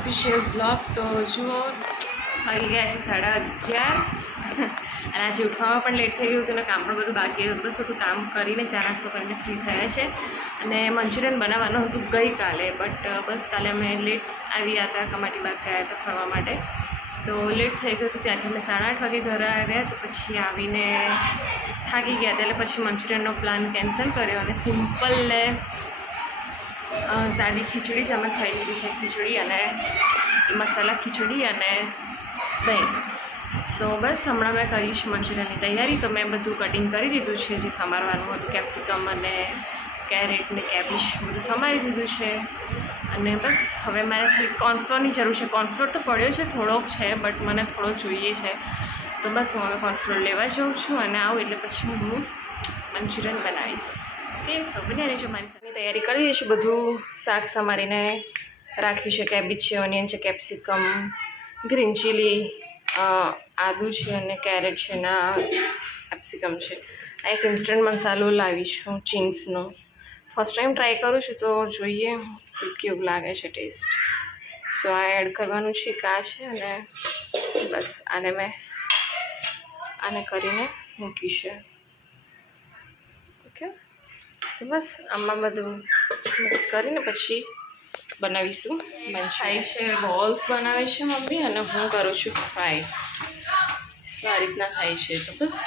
Official blog. તો જુઓ વાગી ગયા છે 11:30 અને આજે ઉઠવામાં પણ લેટ થઈ ગયું હતું અને કામ પણ બધું બાકી હતું. બસ બધું કામ કરીને ચા નાસ્તો કરીને ફ્રી થયા છે અને મંચુરિયન બનાવવાનું હતું ગઈકાલે, બટ બસ કાલે અમે લેટ આવ્યા હતા, કમાટી બાગ ગયા હતા ફરવા માટે, તો લેટ થઈ ગયું હતું. ત્યાંથી અમે 8:30 વાગે ઘરે આવ્યા, તો પછી આવીને થાકી ગયા હતા, એટલે પછી મંચુરિયનનો પ્લાન કેન્સલ કર્યો અને સિમ્પલ ને સાદી ખીચડી જ અમે ખાઈ લીધી છે. ખીચડી અને મસાલા ખીચડી અને દહીં. સો બસ હમણાં મેં કરી છે મંચુરિયનની તૈયારી. તો મેં બધું કટિંગ કરી દીધું છે, જે સમારવાનું હતું કેપ્સિકમ અને કેરેટ ને કેબેજ બધું સમારી દીધું છે. અને બસ હવે મારે ખાલી કોર્નફ્લોરની જરૂર છે. કોર્નફ્લોર તો પડ્યો છે, થોડોક છે, બટ મને થોડો જોઈએ છે, તો બસ હું હવે કોર્નફ્લોર લેવા જાઉં છું અને આવું એટલે પછી હું મંચુરિયન બનાવીશ. ઓકે, સો બની રહેજો મારી સાથે. તૈયારી કરી દઈશું. બધું શાક સમારીને રાખ્યું છે. કેબેજ છે, ઓનિયન છે, કેપ્સિકમ, ગ્રીન ચીલી, આદુ છે અને કેરેટ છે ને કેપ્સિકમ છે. આ એક ઇન્સ્ટન્ટ મસાલો લાવીશું ચિંગ્સનો. ફર્સ્ટ ટાઈમ ટ્રાય કરું છું, તો જોઈએ શું કેવું લાગે છે ટેસ્ટ. સો આ એડ કરવાનું છે, આ છે અને બસ આને મેં આને કરીને મૂકી છે. ઓકે, તો બસ આમાં બધું મિક્સ કરીને પછી બનાવીશું. થાય છે બોલ્સ બનાવે છે મમ્મી અને હું કરું છું ફ્રાય. આ રીતના થાય છે, તો બસ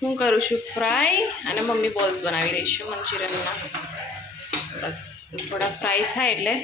હું કરું છું ફ્રાય અને મમ્મી બોલ્સ બનાવી રહી છે મંચુરિયનના. બસ થોડા ફ્રાય થાય એટલે